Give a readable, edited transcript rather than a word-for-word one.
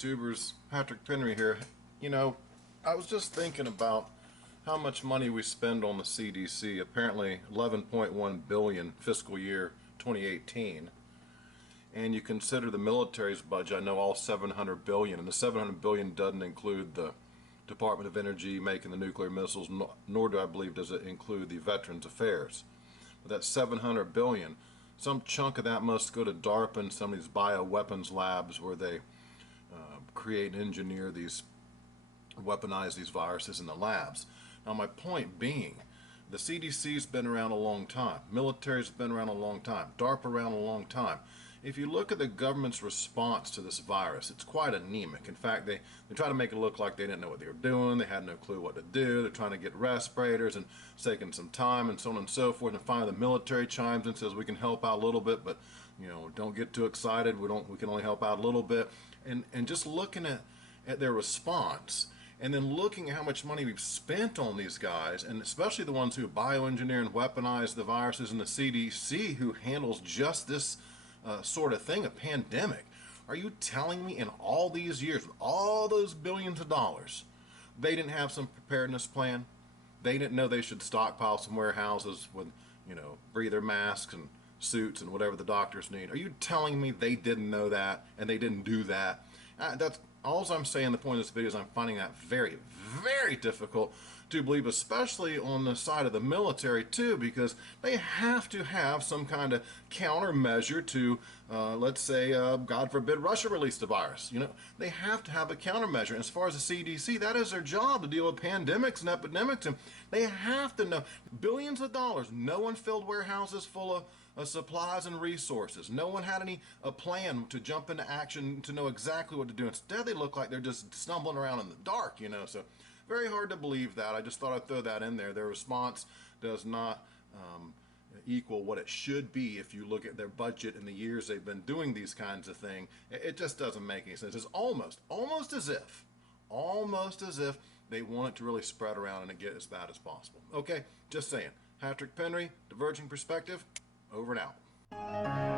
YouTubers, Patrick Penry here. You know, I was just thinking about how much money we spend on the CDC. Apparently 11.1 billion fiscal year 2018. And you consider the military's budget, I know all 700 billion, and the 700 billion doesn't include the Department of Energy making the nuclear missiles, nor do I believe does it include the Veterans Affairs. But that 700 billion, some chunk of that must go to DARPA and some of these bioweapons labs where they create and engineer these, weaponize these viruses in the labs. Now my point being, the CDC's been around a long time, military's been around a long time, DARPA around a long time. If you look at the government's response to this virus, it's quite anemic. In fact, they try to make it look like they didn't know what they were doing, they had no clue what to do, they're trying to get respirators and it's taking some time and so on and so forth, and finally the military chimes in and says we can help out a little bit, but you know, don't get too excited, we can only help out a little bit. And just looking at their response, and then looking at how much money we've spent on these guys, and especially the ones who bioengineer and weaponize the viruses, and the CDC who handles just this sort of thing, a pandemic. Are you telling me in all these years, with all those billions of dollars, they didn't have some preparedness plan? They didn't know they should stockpile some warehouses with, you know, breather masks and suits and whatever the doctors need? Are you telling me they didn't know that and they didn't do that? That's all I'm saying. The point of this video is I'm finding that very, very difficult to believe, especially on the side of the military too, because they have to have some kind of countermeasure to, let's say, God forbid, Russia released the virus. You know, they have to have a countermeasure. And as far as the CDC, that is their job, to deal with pandemics and epidemics, and they have to know. Billions of dollars. No one filled warehouses full of supplies and resources. No one had a plan to jump into action to know exactly what to do. Instead, they look like they're just stumbling around in the dark, you know. So very hard to believe that. I just thought I'd throw that in there. Their response does not equal what it should be if you look at their budget and the years they've been doing these kinds of things. It just doesn't make any sense. It's almost as if they want it to really spread around and get as bad as possible. Okay, just saying. Patrick Penry, Diverging Perspective, over and out.